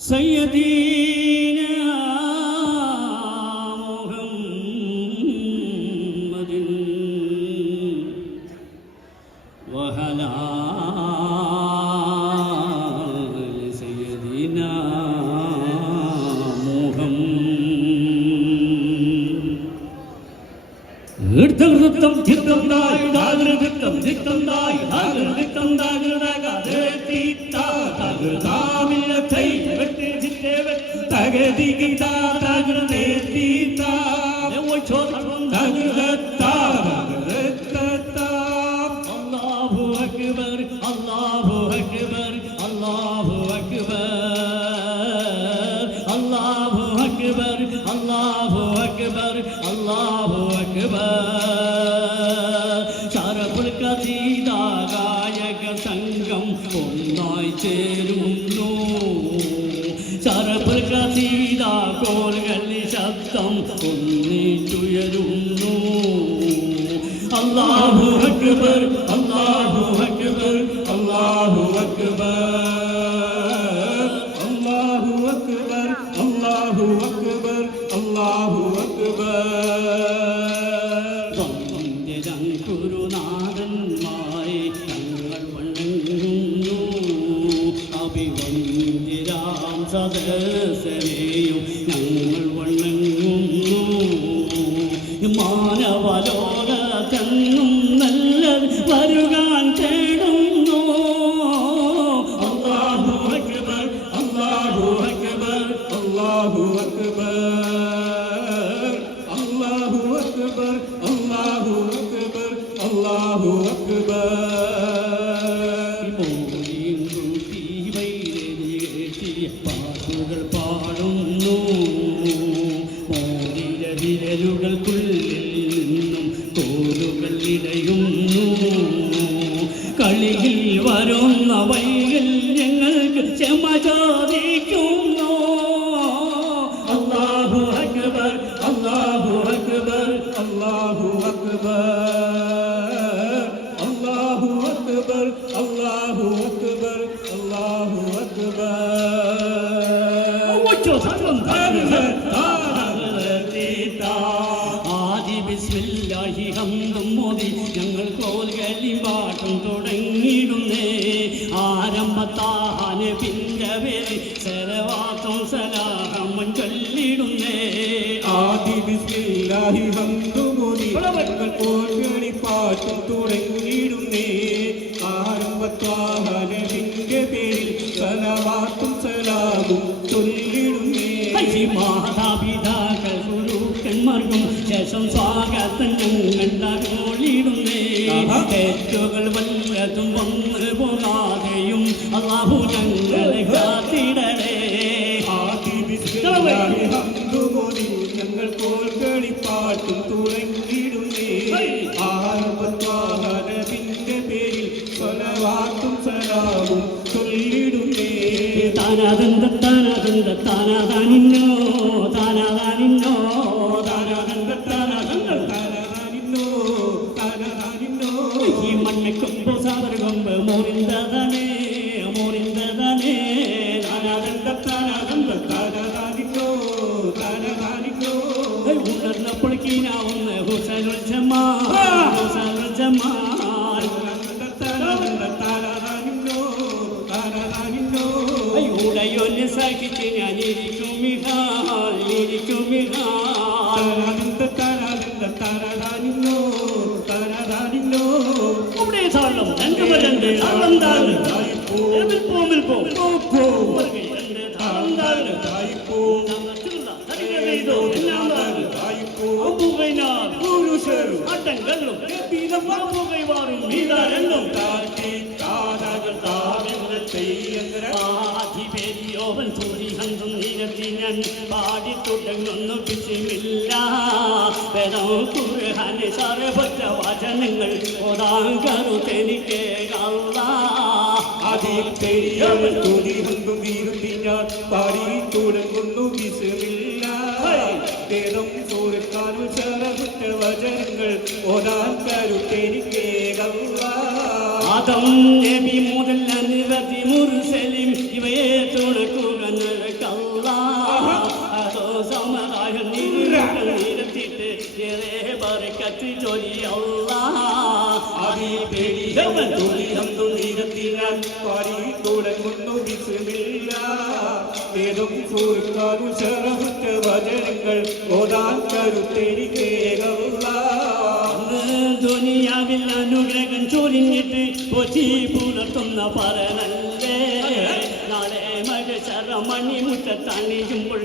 سيدنا محمد وعلى آل سيدنا Allahu Akbar, Allahu Akbar, Allahu Akbar, Allahu Akbar, Allahu Akbar, Allahu Akbar. Vandidan Gurunadanmare tangal vannunnu abhivandiram sadasareyum tangal vannunnu മാനവലോകത്തെന്നും നല്ലത് വരുവാൻ തേടുന്നു. അല്ലാഹു അക്ബർ, അല്ലാഹു അക്ബർ, അല്ലാഹു അക്ബർ, അല്ലാഹു അക്ബർ, അല്ലാഹു അക്ബർ, അല്ലാഹു അക്ബർ. പാട്ടുകൾ പാടുന്നു കളിയിൽ വരുന്ന വൈകല്യങ്ങൾക്ക് ക്ഷമ ചോദിക്കുന്നു. അല്ലാഹു അക്ബർ, അല്ലാഹു അക്ബർ, അല്ലാഹു അക്ബർ, അല്ലാഹു അക്ബർ, അല്ലാഹു അക്ബർ, അല്ലാഹു അക്ബർ. ആദി ബിസ്മില്ലാഹി ഹംദും മോദി ഞങ്ങൾ കോൽകളി പാട്ടും തുടങ്ങിയിടുന്നേ. ആരംഭത്താനെ പിന്നവരെ സലവാത്തും സലാഹം ചൊല്ലിടുന്നേ. ആദി ബിസ്മില്ലാഹി ഹംദും മോദി ഞങ്ങൾ കോൽകളി പാട്ടും തുടങ്ങിയിടുന്നേ. ആരംഭത്താനെ പിന്റെ പേരിൽ സലവാത്തും സലാഹും ചൊല്ലിടുന്നേ. മാതാപിതാക്കൾ ഗുരുക്കന്മാർക്കും ശേഷം സ്വാഗതം ഞങ്ങളിടുന്നേ. തെറ്റുകൾ വല്ലതും വന്നു പോകാതെയും അല്ലാഹു ഞങ്ങളെ കാത്തിടണേ. ഞങ്ങൾ കോൽകളി പാട്ടും തുടങ്ങിയിടുന്നേ. ആരംഭത്തിന്റെ പേരിൽ സ്വലവാത്തും സലാമും ചൊല്ലിടുന്നേ. താനാദന്ത താനാദന്ത താനാദാനിന്നോ താനാദാനിന്നോ താനാദന്ത താനാദന്ത താനാദാനിന്നോ താനാദാനിന്നോ. ഈ മണ്ണക്കൊമ്പ് സാദർകൊമ്പ് മോറിന്തതാനേ മോറിന്തതാനേ. താനാദന്ത താനാദന്ത താനാദാനിന്നോ താനാദാനിന്നോ. ഉണർന്നപ്പോൾ കീനാവുന്ന ഹുസൈനുൽ ജമാൽ ഹുസൈനുൽ ജമാൽ. ഉടയൊന്ന് സഹിച്ച് ഞാനിരിക്കും മിഹാൽ ഇരിക്കും മിഹാൽ. ഇവിടെ താളം രണ്ട് വരണ്ട് താളം താഴ് അട്ടങ്ങളും വാറും നീതാരെന്നും കാട്ടി കാതകൾ ആധിപേരിയോവൻ ചൂരി ഹന്തും നീരത്തിനൻ പാടി തുടങ്ങുന്നു ബിസ്മില്ല. വേദം ഖുർആൻ സർവ്വ വചനങ്ങൾ ഓതാൻ കരുതെനിക്ക് അല്ലാഹ്. ആധിപേരിയോവൻ ചൂരി ഹന്തും നീരത്തിനൻ പാടി തുടങ്ങുന്നു ബിസ്മില്ല. വേദം ഖുർആൻ സർവ്വ വചനങ്ങൾ ഓതാൻ കരുതെനിക്ക് അല്ലാഹ്. ആദം നബി മുതൽ അൻവതി മുർസലിം ഇവയെ തുടങ്ങി കൊടുക്കുക നിനക്കല്ല അതോ സമരായം നിരത്തിട്ട് ഏറെ ബർക്കത്ത് ചൊല്ലിയല്ല ആദി പേടിയവൻ തുണിയന്തു നിരത്തിനാൽ പാടി തുടങ്ങുന്നു ബിസ്മില്ല ഏതും സൂർക്കാനും ശരമുറ്റ വചനങ്ങൾ ഓതാൻ കരുത്തെനിക്കേകല്ല ദുനിയാവിൽ അനുഗ്രഹം ചൊരിഞ്ഞിട്ട് പൊച്ചി പുലർത്തുന്ന പറനല്ലേ നാളെ മകശരമണി മുറ്റത്തണിയുമ്പോൾ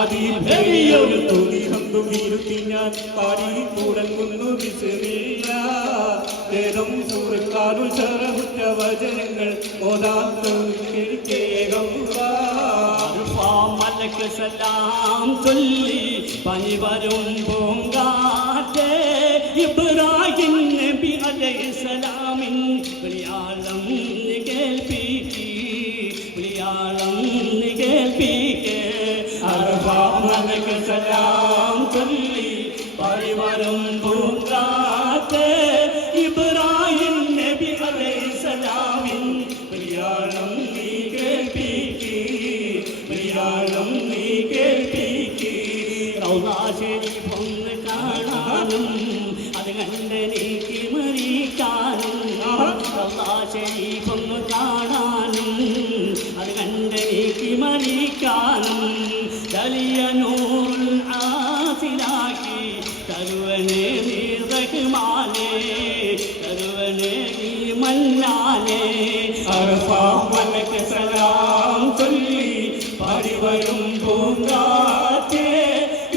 അതിൽ വലിയൊരു തുണിയന്തു നിരുത്തി ഞാൻ പാടി തുടങ്ങുന്നു ബിസ്മില്ല ഏതും സൂർക്കാനും ശരമുറ്റ വചനങ്ങൾ ഓതാൻ കരുത്തെനിക്കേകല്ല മലക്ക് സലാം ചൊല്ലി പനി വരും പൂങ്കാറ്റേ ഇബ്രാഹിം നബി അലൈഹിസ്സലാമിൻ വിളിയാളം കേൾപ്പിക്കി വിളിയാളം കേൾപ്പിക്കേ മലക്ക് സലാം ചൊല്ലി പനി വരും പൂങ്കാറ്റേ ഇബ്രാഹിം നബി അലൈഹിസ്സലാമിൻ വിളിയാളം നീ കേൾപ്പിക്കി വിളിയാളം നീ കേൾപ്പിക്കി ശരീഫൊന്ന് കാണാനും അത് കണ്ട് നീക്കി മരിക്കാനും ശരീഫൊന്ന് കാണാനും അത് കണ്ട് നീക്കി മരിക്കാനും വലിയ നൂറുൽ ആസിലാക്കി തരുവനെ നീർദഹ്മാനെ തരുവനെ നീ മന്നാനെ മലക്ക് സലാം ചൊല്ലി പാടി വരും പൂങ്കാറ്റേ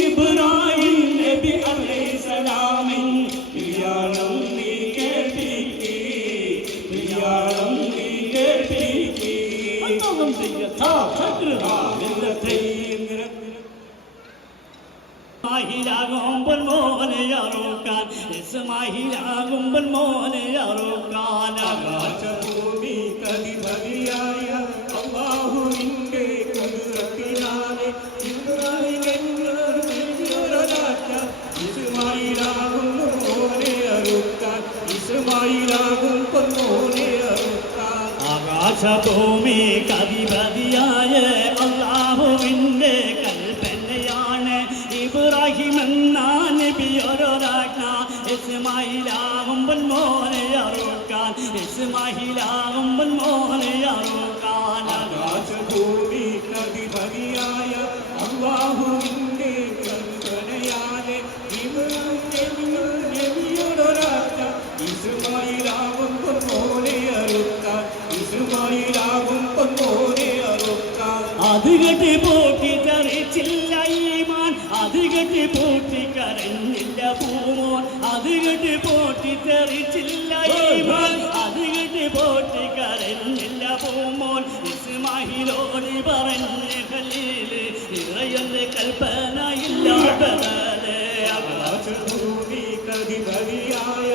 ഇബ്രാഹിം നബി അലൈഹിസ്സലാമിൻ വിളിയാളം നീ കേൾപ്പിക്കി വിളിയാളം നീ കേൾപ്പിക്കി ഇസ്മായിലാകുമ്പോൾ മോനെ അറുക്കാൻ ഇസ്മായിലാകുമ്പോൾ മോനെ അറുക്കാൻ ആകാശഭൂമി കതിപതിയായ അല്ലാഹുവിന്റെ കുദ്റത്തിനാലെ ഇസ്മായിലാകുന്നു മോനെ അറുക്കാൻ ഇസ്മായിലാകുമ്പോൾ മോനെ അറുക്കാൻ ആകാശഭൂമി കതിപതിയായ അല്ലാഹുവിന്റെ കൽപ്പനയാണ് ഇബ്രാഹിം എന്ന നബിയൊരാജ്ഞ ഇസ്മായിലാകുമ്പോൾ മോനെ അറുക്കാൻ ഇസ്മായിലാകുമ്പോൾ മോനെ അറുക്കാൻ ആകാശഭൂമി കതിപതിയായ അല്ലാഹുവിന്റെ കൽപ്പനയാലെ നബിയോടൊരാജ്ഞ ഇസ്മായിലാകുമ്പോൾ മോനെ അറുക്കാൻ ഇസ്മായിലാകുമ്പോൾ മോനെ അറുക്കാൻ അത് കെട്ടി പോറ്റി കറിച്ചില്ല ഈമാൻ അത് കെട്ടി പോറ്റി കരഞ്ഞില്ല പൂമോൻ അത് കെട്ടി പോറ്റി തെറിച്ചില്ല ഈമാൻ അത് കെട്ടി പോറ്റി കരഞ്ഞില്ല പൂമോൻ ഇസ്മായിലോട് പറഞ്ഞ ഖലീല് ഇറയന്റെ കൽപ്പന ഇല്ലാത്തതല്ലേ ആകാശഭൂമി കതിപതിയായ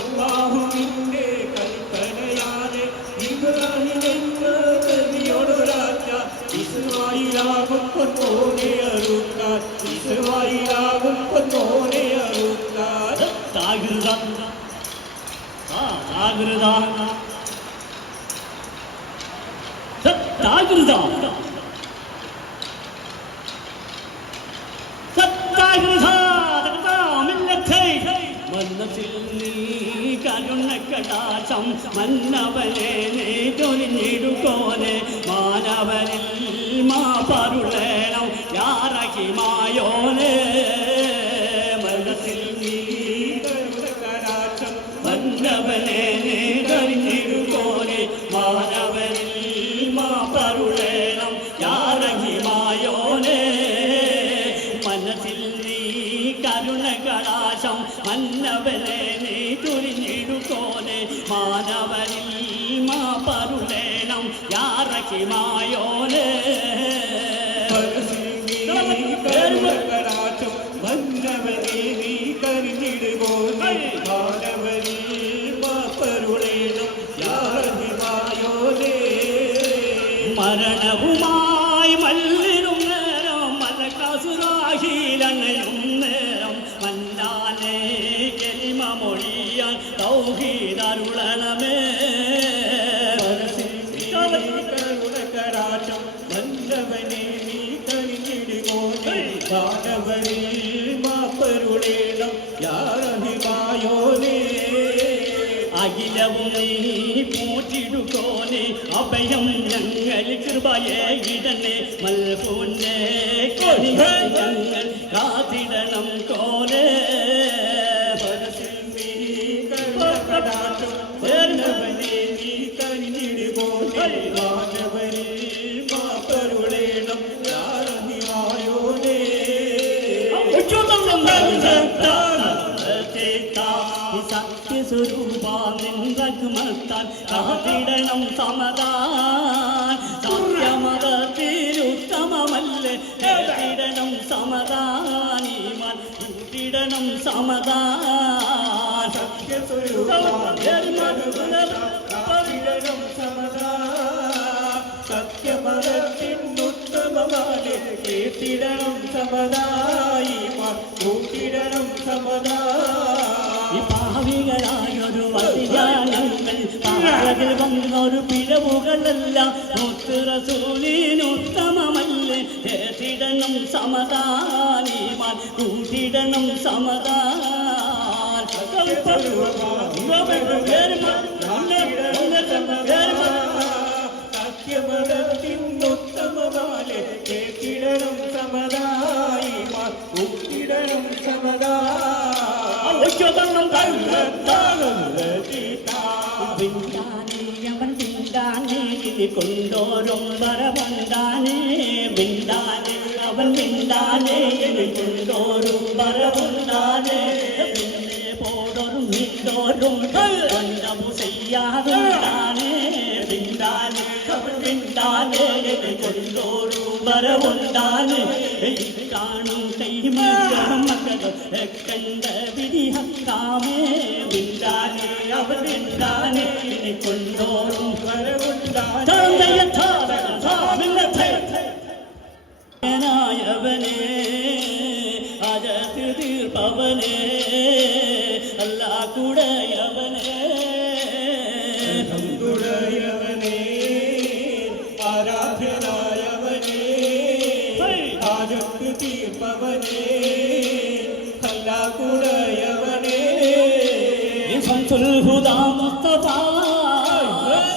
അല്ലാഹുവിന്റെ കൽപ്പനയാലെ ഇബ്രാഹിമിയോടൊരാജ്ഞ ഇസ്മായിലാകുമ്പോൾ മോനെ അറുക്കാൻ ഇസ്മായിലാകുമ്പോൾ മോനെ അറുക്കാൻ ജാഗ്രത ജാഗ്രത സത്താഗ്രത സത്താഗ്രത മനസ്സിൽ നീ കരുണക്കടാശം മന്നവനെ നീ ചൊരിഞ്ഞിടുക്കോനെ മാനവനിൽ മാപരുളേണം യാറഹിമായോനെ മനസ്സിൽ നീ കരുണക്കടാക്ഷം മന്നവനെ നീ ചൊരിഞ്ഞിടുക്കോനെ മാനവനിൽ മാപരുളേണം യാറഹിമായോനെ മനസ്സിൽ നീ കരുണകടാശം മന്നവനെ നീ ചൊരിഞ്ഞിടുക്കോനെ മാനവനിൽ മാപരുളേണം യാറഹിമായോനെ കരുണക്കടാക്ഷം വന്നവനെ നീ കരുണിടുകോനെ മാനവനിൽ മാപരുളേണം യാറഹിമായോനെ മരണവുമായി മല്ലിരും നേരം മലക്കാസുരാഹിലണയും നേരം മന്നാനെ കെലിമ മൊഴിയാൻ തൗഹീദരുളണമേ അഖിലവും നീ പൂറ്റിടുകോനെ അഭയം ഞങ്ങൾ കൃപയെ ഇടനെ മൽപൂന്നെ ഞങ്ങൾ കാത്തിടണം കോനെ സത്യസ്വരൂപാൻ കാത്തിടണം സമതാൻ സത്യമതത്തിലുത്തമമല്ലേ കേട്ടിടണം സമതാനീമാൻ കൂട്ടിടണം സമതാൻ സത്യസ്വരൂപിടണം സമതാ സത്യമതത്തിനുത്തമമല്ലേ കേട്ടിടണം സമതായി കൂട്ടിടണം സമതാ ഭാവികളായൊരു വസിയാനങ്ങൾ പാറകൾ വന്നൊരു പിഴവുകളെല്ലാം മുത്തുറസൂലിനുത്തമമല്ലേ കേട്ടിടണം സമതാനീമാൻ കൂട്ടിടണം സമതാൻ സത്യമതത്തിനുത്തമമല്ലേ കേട്ടിടണം സമതായി കൂട്ടിടണം സമതാ അവൻ വിണ്ടാനേ കൊണ്ടോരും വരവുണ്ടാനേ വിണ്ടാനേ അവൻ വിണ്ടാനേ കൊണ്ടോരും വരവുണ്ടാനേ പിന്നെ പോടൊരും നിന്നോരും കൊണ്ടമു ചെയ്യാറുണ്ടാനേ വിണ്ടാനേ അവൻ വിണ്ടാനേ കൊണ്ടോരും വരവുണ്ടാനേ കാണും കൈമക്കളും മക്കളും കണ്ട വിധിഹക്കാമേ വിണ്ടാനേ അവൻ വിണ്ടാനേ കൊണ്ടോറും വരവുണ്ടായവനെ അജത്ത് തീർപ്പവനെ അല്ലാ കുടയവനെ കുടയവനെ ആരാധ്യനായവനെ ആജത്ത് തീർപ്പവനെ അല്ലാ കുടയവനെ ശംസുൽ ഹുദാ മുസ്തഫ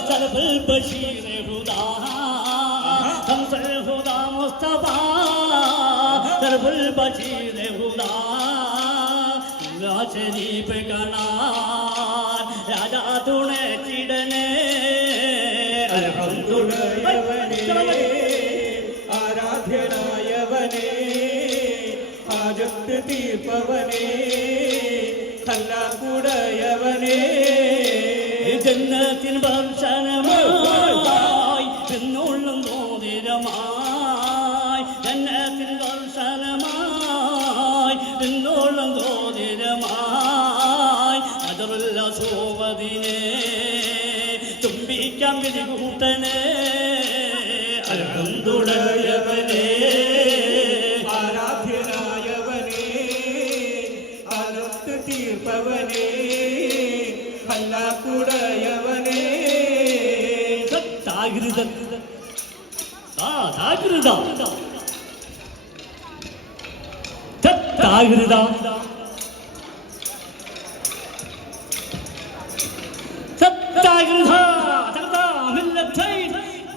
സൽബുൽ ബശീർ ഹുദാ ശംസുൽ ഹുദാ മുസ്തഫ സൽബുൽ ബശീർ ഹുദാ ശരീഫ് കണാൻ രാജാ തുണച്ചിടനെ അൽഹംദുലില്ലാഹ് ആരാധ്യനായവനെ ആജത്ത് തീർപ്പവനെ കല്ലാക്കുടയവനെ ജന്നത്തിൻ ദർശനമായി എന്നുള്ളും തോതിരമായി ജന്നത്തിൻ ദർശനമായി എന്നുള്ളും തോതിരമായി അതിലുള്ള സോവതിനെ തുമ്പിക്കാൻ വിധി കൂട്ടനെ അൽഹംദുലില്ലാഹ് ആരാധ്യനായവനെ ആജത്ത് തീർപ്പവനെ കല്ലാക്കുടയവനെ ജാഗ്രത ജാഗ്രത ജാഗ്രത സത്താഗ്രത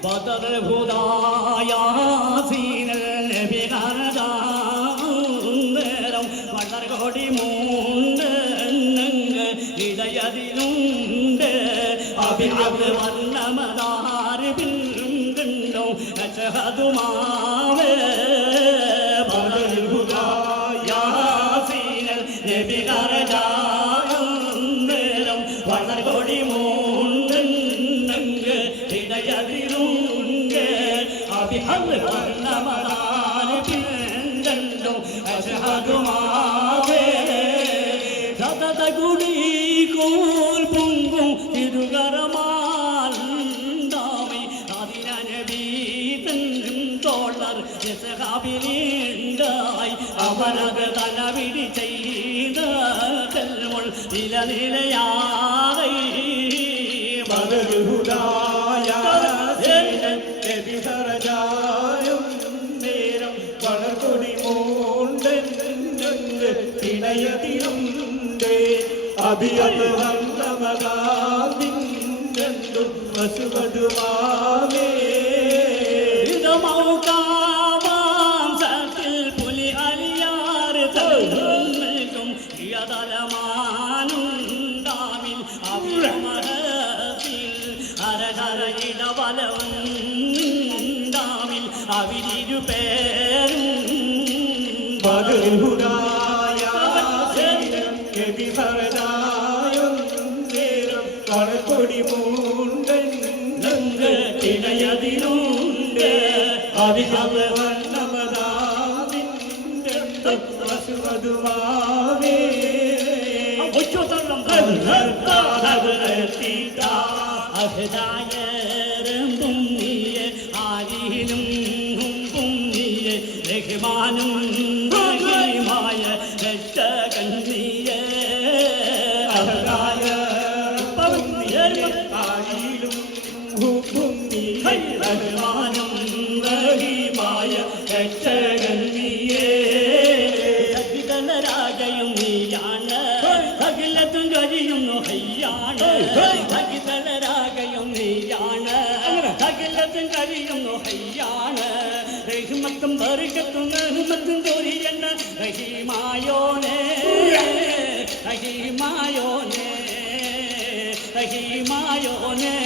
بدر الهدى ياسين النبي غردام بدر غودي موند ഇടയതിലുണ്ട് അഭിഅബ്ദ് വർണ്ണമദാർ ബിൽഗണ്ടോ അശഹദുമാവേ بدر الهدى ياسين النبي غردام بدر غودي موند ഇടയതിലുണ്ട് അഭിഅബ്ദ് വർണ്ണമദാർ ബിൽഗണ്ടോ അശഹദുമാവേ ഗുടി കോൽ പൊങ്കും തിരുകരമാണ്ടാമി അതിനബീതൻ തോളർ ായി അവരത് തലവിടി ചെയ്ത കൽമുൾ നിലനിലയായി നേരം വളർകൊടി മൂണ്ട് ഇണയതിലുണ്ട് അഭിയത് വന്നമകാന്തി പശുവധുവാവേ ഇതമൗകാവാംസത്തിൽ പുലി അലിയാറ് തൽക്കും ഇയതലമാനുണ്ടാമിൽ അവിമഹത്തിൽ അരകര ഇടവലമുണ്ടാമിൽ അവിരിരുപേരും ബദുഹുദായ ഭരതായും നേരം കളക്കൊടി മൂണ്ടൻ ഇടയതിലുണ്ട് അതിവർണ്ണമതാവിൻ്റെ പശുവധുവാവേ അഹദായരും പുണ്യെ ആരിലും പുണ്യെ രഹ്മാനും റഹീമായ രക്ഷകണ്ണിയെ അഹദായ ആരിലും റഹ്മാനും റഹീമായ രക്ഷകണ്ണിയെ അഖിതലരാജയും നീയാണ് അഖിലത്തും കഴിയുന്നു ഹയ്യാണ് അഖിതലരാജയും നീയാണ് അഖിലത്തും കഴിയുന്നു ഹയ്യാണ് റഹ്മത്തും ബർക്കത്തും റഹ്മത്തും തോരിയെന്ന റഹീമായോനേ റഹീമായോനേ റഹീമായോനേ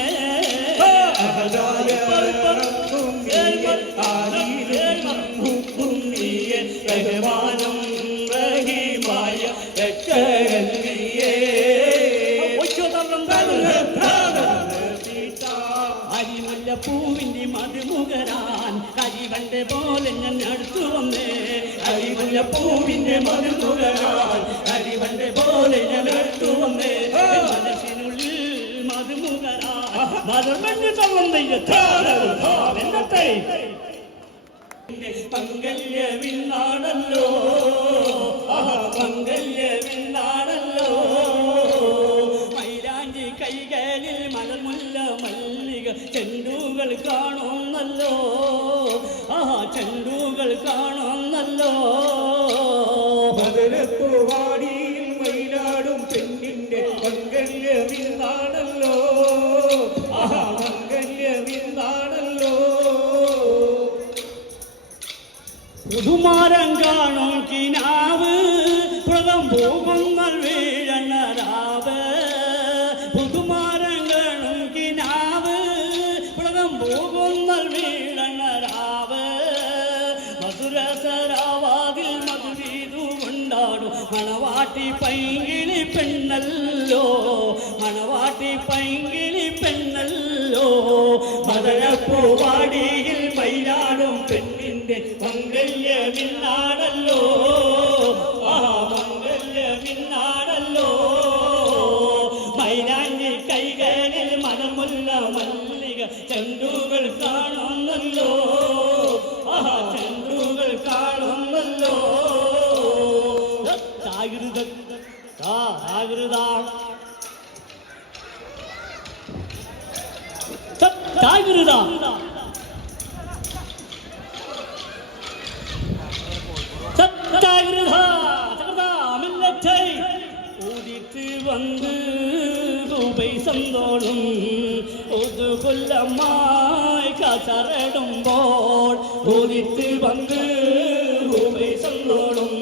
റഹ്മാനും റഹീമായ രക്ഷകണ്ണിയേ അരിമുല്ലപ്പൂവിന്റെ മധുമുഖരാൻ കരിവന്റെ പോലെ ഞാൻ അടുത്തു വന്നേ അരിമുല്ലപ്പൂവിന്റെ മധുമുഖരാൻ കരിവന്റെ പോലെ ഞാൻ അടുത്തു വന്നേ മനസ്സിനുള്ളിൽ മധുമുഖരാൻ മധുമഞ്ഞ് തള്ളത്തെ മംഗല്യവിന്നാണല്ലോ മംഗല്യവിന്നാണല്ലോ മൈലാഞ്ചി കൈകളിൽ മലമുല്ല മല്ലിക ചെണ്ടുകൾ കാണുന്നല്ലോ ചെണ്ടുകൾ കാണുന്നല്ലോ മധുരപ്പൂവാടിയിൽ മയിലാടും പെണ്ണിന്റെ മംഗല്യവിന്നാണല്ലോ മംഗല്യവിന്നാണല്ലോ പുതുമാരം കാണും കിനാവ് പ്രതം പോകുന്നൽ വീഴണ രാവ് പുതുമാരം കാണും കിനാവ് പ്രതം പോകുന്നൽ വീഴണ രാവ് മധുരസരാവാതിൽ മധുരീതു കൊണ്ടാടും മണവാട്ടി പൈങ്കിളി പെണ്ണല്ലോ മണവാട്ടി പൈങ്കിളി പെണ്ണല്ലോ മധുരപ്പൂവാടിയിൽ മയിലാടും പെണ്ണിന്റെ മംഗല്യമിന്നാണല്ലോ മംഗല്യമിന്നാണല്ലോ മൈലാഞ്ചി കൈകളിൽ മലമുല്ല മല്ലിക ചെണ്ടുകൾ കാണുന്നല്ലോ ചെണ്ടുകൾ കാണുന്നല്ലോ ജാഗ്രത ജാഗ്രത ജാഗ്രത உதித்து வந்து ரூபை சந்தோடும் ஒரு கொல்லம்மாய் கசரடும்போல் உதித்து வந்து ரூபை சந்தோடும்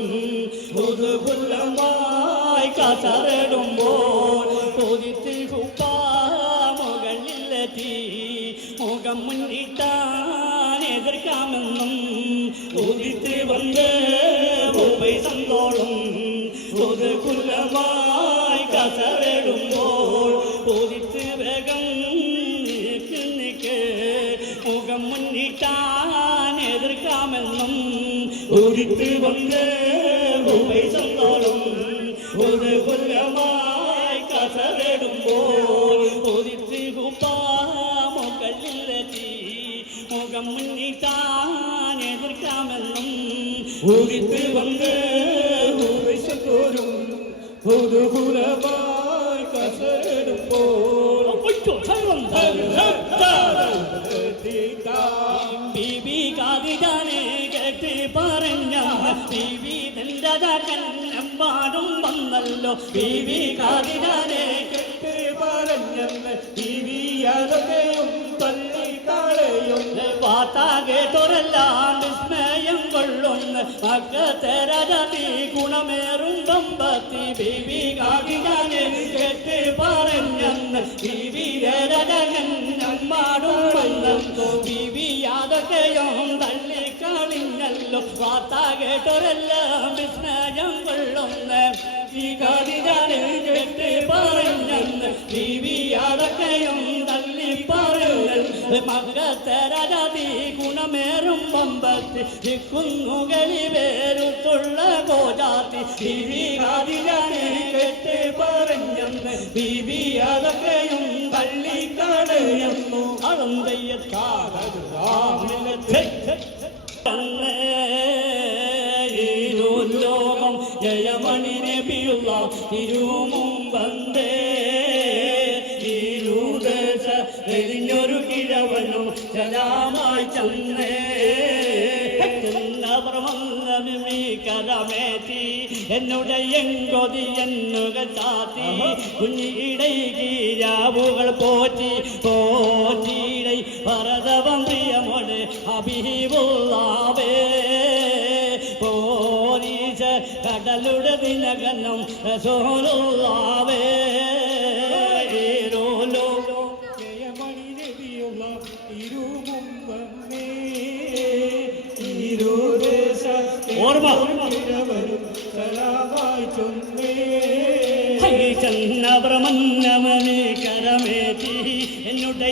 ஒரு கொல்லம்மாய் கசரடும்போல் உதித்து குப்பா முகலில்லதி முகம் முன்னிட்டான் எதிர்க்காமெന്നും உதித்து வந்து ரூபை சந்தோடும் ஒரு குலமாய் கசரடும்போல் பொதித்து வேகம் நிற்கு முகம் முன்னிட்டான் எதிர்க்காமெന്നും உதித்து வந்து ரூபை சந்தோடும் ஒரு குலமாய் கசரடும்போல் பொதித்து குப்பா முகலில்லதி முகம் முன்னிட்டான் எதிர்க்காமெന്നും உதித்து வந்து പുതുകുലമായി കസടുമ്പോൾ ബീബി കാതിജാനെ കേട്ട് പറഞ്ഞ ബീബി കണ്ണെമ്പാടും വന്നല്ലോ ബീബി കാതിജാനെ കേട്ട് പറഞ്ഞ ബീവിയാലോ ഏതൊക്കെയും തള്ളിക്കളയും വാർത്ത കേട്ടോരെല്ലാം വിസ്മയം കൊള്ളുന്ന മക്കത്തരതി ഗുണമേറും ബമ്പത്തി ബീവി കാവിനെ കേട്ട് പറഞ്ഞെന്ന് ബീവിരകൻ നമ്മാടും വന്നു ബീവി അതൊക്കെയും തള്ളിക്കളിഞ്ഞല്ലോ വാർത്ത കേട്ടോരെല്ലാം വിസ്മയം കൊള്ളുന്ന ഈ കാവിനെ കേട്ട് പറഞ്ഞെന്ന് ബീവി അതൊക്കെയും തള്ളിപ്പറഞ്ഞൽ മകത്തരതി ഗുണമേറും ബമ്പത്തി കുന്നുകളി വേരുത്തുള്ള ഗോജാത്തി ബീവികാതിനെ കേട്ട് പറഞ്ഞെന്ന് ബീവി അതൊക്കെയും തള്ളിക്കളയുന്നു ലോകം ജയമണി നബിയുള്ള തിരുമുമ്പന്തേ ൊരു കിഴവനും സലാമായി ചന്നേ കരമേറ്റി എന്നുടെ എങ്കൊതി എന്നുകൾ ചാത്തി കുഞ്ഞിടൈ കീരാവുകൾ പോറ്റി പോറ്റിടൈ ഭരതവം പ്രിയമോട് അഭിമുള്ളാവേ പോരീശ കടലുടെ ദിനകനം റസൂലുള്ളാവേ ചന്നബ്രഹ്മന്നവനെ കരമേറ്റി എന്നുടെ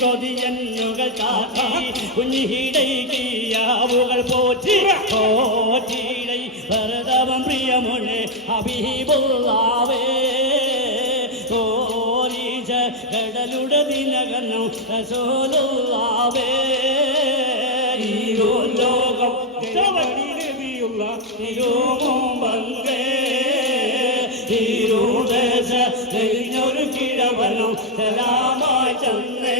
കൊതി എന്നുകൾ കാത്തി കുഞ്ഞിടൈകിയാവുകൾ പോറ്റി പോറ്റിടൈ ഭരതവം പ്രിയമോനെ അഭിമുള്ളാവേ ഓരീശ കടലുടെ ദിനകനം റസൂലുള്ളാവേ ലോകം നബിയുള്ള തിരുമുമ്പന്തേ ഒരു കിഴവനും സലാമായി ചന്നേ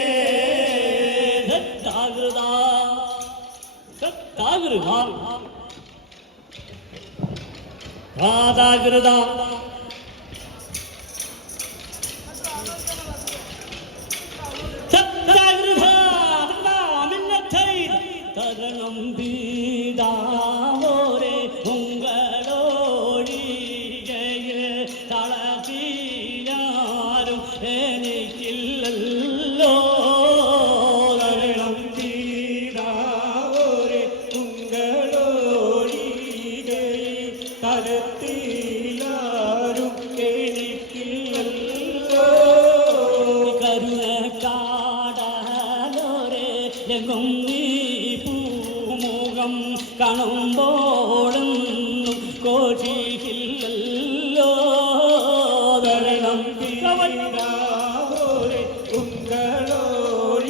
സത്താകൃത സത്താകൃത രാധാകൃത സത്താകൃത തരണം ബീദാവോരെ ഉങ്ങളോടികയിൽ തളത്തിയാരും എനിക്കില്ലല്ലോ തരണം ബീദാവോരെ ഉങ്ങളോടികയിൽ തളത്തിയാരും എനിക്കില്ലല്ലോ കരുണക്കാടലോരെ ലഘും പൂമുഖം കാണുമ്പോഴും കോഷിയില്ലല്ലോ തരണം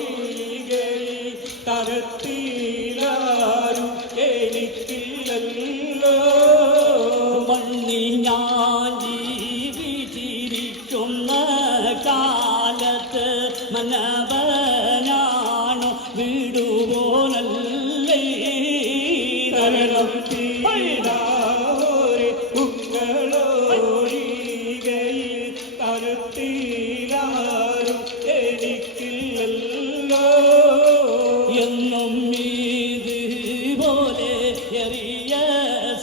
ഉങ്ങളോടികയിൽ തരത്തിലാരും എനിക്കില്ലല്ലോ മണ്ണി ഞാൻ ജീവിച്ചിരിക്കുന്ന കാലത്ത് മനവനാണു വിടുപോലല്ലേ തരണം ഉങ്ങളോടികയിൽ തരത്തിലാരും എനിക്കില്ലല്ലോ എന്നും ഇതുപോലെ എറിയ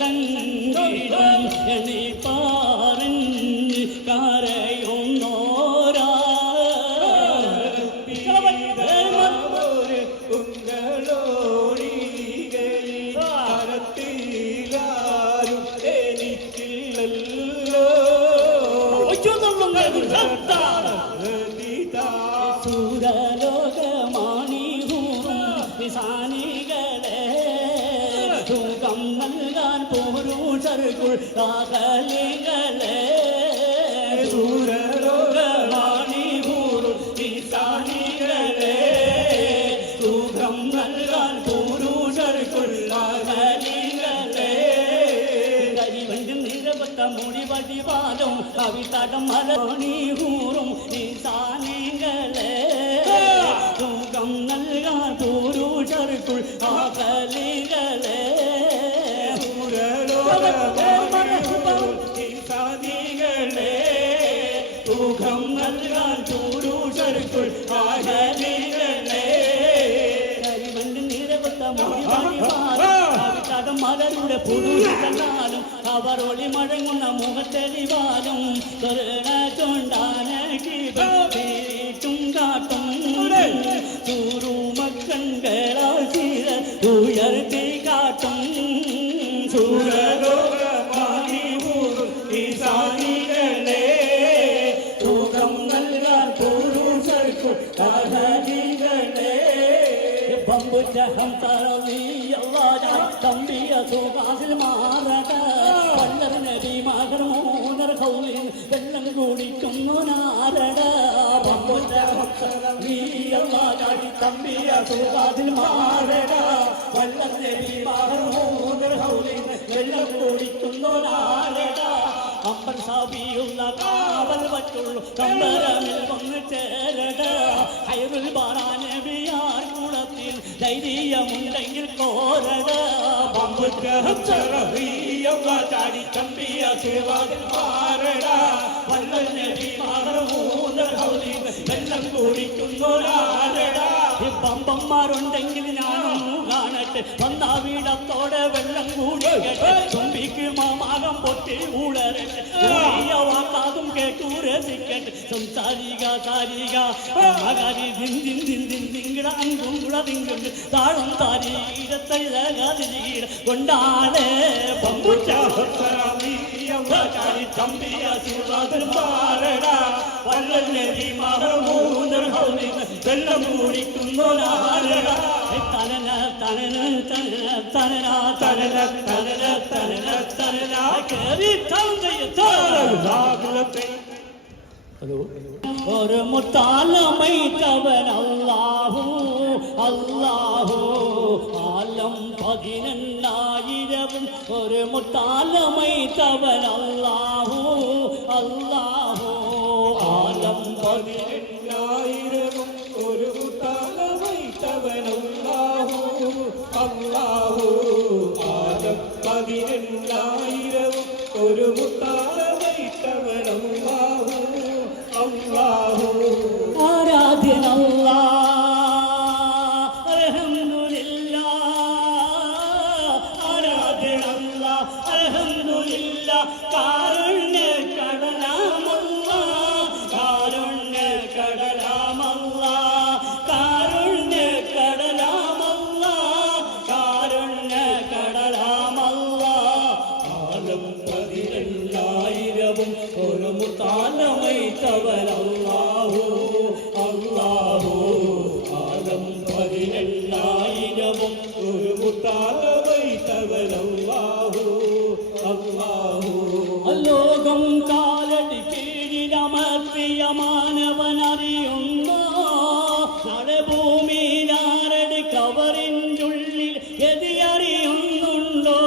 സംഗീതം എണി പറഞ്ഞ് കരയുന്നോരാ ഉങ്ങളോടികയിൽ തരത്തിലാരും എനിക്കില്ലല്ലോ സൂരലോകമാണിഹൂറും നിസാനികളെ സുഖം നൽകാൻ പുരുഷർക്കുൾ കാകലികളെ സൂരലോകമാണിഹൂറും നിസാനികളെ സുഖം നൽകാൻ പുരുഷർക്കുൾ കാകലികളെ കരിവണ്ടും നിരവത്ത മുടി വടിവാദം കവിതടം മലണിഹൂറും നിസാനികളെ സുഖം നൽകാൻ പുരുഷർക്കുൾ കാകലികളെ സുഖം നൽകാൻ പുരുഷർക്കുൾ മലരുടെ പുതുതാലും കവറൊളി മഴങ്ങുന്ന മുഖത്തെളിവാലും തൊരണ ചൊണ്ടാനും കാട്ടും ചൂറുമക്കൺകളാൽ ചീര ഉയർത്തി കാട്ടും സൂരലോകമാണി ഊരും ഈശാനികളെ സുഖം നൽകാൻ പുരുഷർക്കു കഥകളെ ബമ്പുജഹം തറവിയല്ലാജ തമ്പിയ സുഖാസിൽ മാറട പല്ലർ നബി മകർ മൂന്നർ കൗലിൽ വെള്ളം കുടിക്കുന്നു നാരട ബമ്പുജഹം തറവിയല്ലാജ തമ്പിയ സുഖാസിൽ മാറട പല്ലർ നബി മകർ മൂന്നർ കൗലിൽ വെള്ളം കുടിക്കുന്നു നാരട അമ്പൻ സാബിയുള്ള കാവൽ വച്ചുള്ളു കമ്പരമിൽ വന്ന് ചേരട ഹൈറുൽ ബാറാനബിയാർ കുളത്തിൽ ധൈര്യമുണ്ടെങ്കിൽ കോരട ചാടി തമ്പിയ സേവാതിൽ മാറട വല്ലൽ നബി മാറൂന്നർ ഹൗലിൽ വെള്ളം കുടിക്കുന്നൊരാരട പമ്പന്മാരുണ്ടെങ്കിൽ ഞാനൊന്നു കാണട്ടെ വന്നാ വീടത്തോടെ വെള്ളം കൂടിക്കട്ടെ തുമ്പിക്ക് മാമാകം പൊട്ടി ഊളരട്ടെ വാക്കാതും കേട്ടു രസിക്കട്ടെ സംസാരിക സാരിക മകാരി ദിൻ ദിങ്കിട അങ്കുങ്കുള തിങ്കുണ്ട് താഴും താരി ഇടത്തൈതീട കൊണ്ടാളെ ചാടി തമ്പിയ സേവാതിൽ മാറട വല്ലൽ നബി മാറൂന്നർ ഹൗലിൽ വെള്ളം കുടിക്കുന്നൊരാരട തനന തനന തനന തനന തനന തനന തനന തനന കേറി ഒരു മുത്താലമൈത്തവൻ അല്ലാഹു അല്ലാഹു ആലം 18000 ഒരു മുത്താലമൈത്തവൻ അല്ലാഹു അല്ലാഹു ആലം 18000 ഒരു മുത്താലമൈത്തവനല്ലാഹു അല്ലാഹു ആലം 18000 ഒരു മുത്താലമൈത്തവനല്ലാഹു അല്ലാഹു ആരാധ്യൻ അല്ലാഹ് അൽഹംദുലില്ലാഹ് ആരാധ്യൻ അല്ലാഹ് അൽഹംദുലില്ലാഹ് കാരുണ്യ കടലാമല്ലാഹ് കാരുണ്യ കടലാമല്ലാഹ് കാരുണ്യ കടലാമല്ലാഹ് കാരുണ്യ കടലാമല്ലാഹ് ആലം 18000 ഒരു മുത്താലമൈത്തവൻ അല്ലാഹു അല്ലാഹു ആലം 18000 ഒരു മുത്താലമൈത്തവനല്ലാഹു അല്ലാഹു ലോകം കാലടി കീഴിലമർത്തിയ മാനവനറിയുന്നു നടഭൂമിയിലാരടി കവറിനുള്ളിൽ എതിയറിയുന്നുണ്ടോ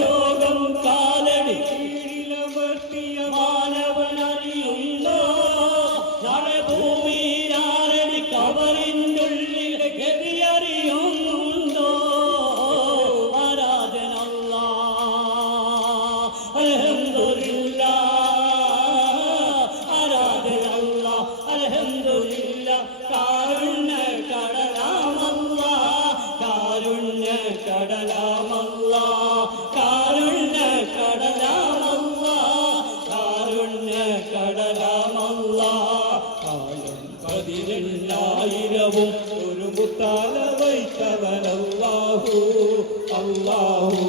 ലോകം കാലടി കീഴിലമർത്തിയ മാനവനറിയുന്നു നടഭൂമിയിലാരടി കവറിനുള്ളിൽ എതിയറിയുന്നുണ്ടോ ആരാധന പതിനെണ്ണായിരവും ഒരു മുത്താലമൈത്തവനല്ലാഹു അല്ലാഹു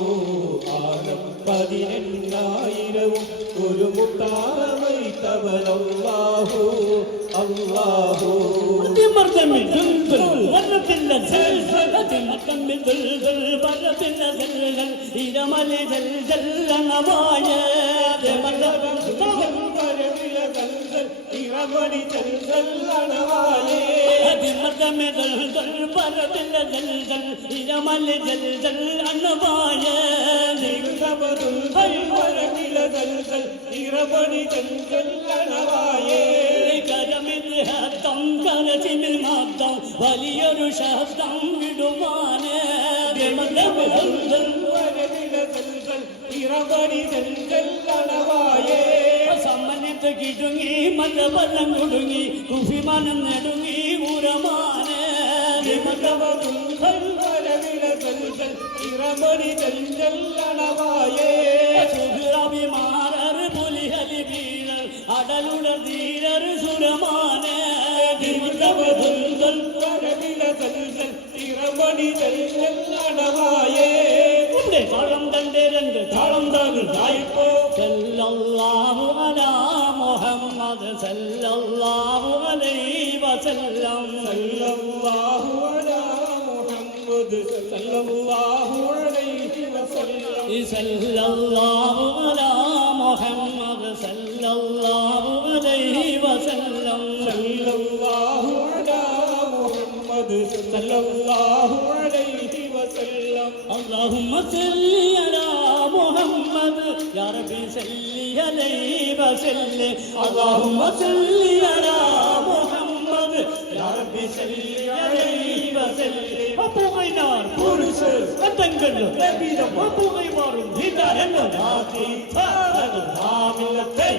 ആലം 18000 ഒരു മുത്താലമൈത്തവനല്ലാഹു അല്ലാഹു ഇറമണി ചെല്ലണവായേ ഇറമണി ചെല്ലണവായേ വലിയൊരു ശബ്ദം വിടുവാന് ഇറമണി ചെല്ലണവായേ സമ്മനത്ത് കിടുങ്ങി മലവെള്ളം കുടുങ്ങി കുഫിമാനം നെടുങ്ങി ഉറമാന് ഇറമണി ഇറമണി ചെഞ്ചൽ കണവായേ സുഹൃവിമാരർ പുലിഹൽ വീരർ അടലുടർ ധീരർ സുരമാന ഇറമണി ചെഞ്ചൽ കണവായേ താളം തന്റെ രണ്ട് താളം താഴ്പ്പോ സല്ലല്ലാഹു അലാ മുഹമ്മദ് സല്ലല്ലാഹു അലൈഹി വസല്ലം സല്ലല്ലാഹു അലാ മുഹമ്മദ് സല്ലല്ലാഹു അലൈഹി വസല്ലം സല്ലല്ലാഹു അലാ മുഹമ്മദ് സല്ലല്ലാഹു അലൈഹി വസല്ലം സല്ലല്ലാഹു അലാ മുഹമ്മദ് സല്ലല്ലാഹു അലൈഹി വസല്ലം اللهم صل على محمد يا ربي صل عليه وسلم اللهم صل على محمد يا ربي صل عليه وسلم അപ്പുകൈനാർ പുരുഷർ അത്തങ്കല്ലോ നബിയുടെ അപ്പുകൈമാറും ഹിതാരല്ലോ നാക്കി താരകൾ ആമില്ലത്തെ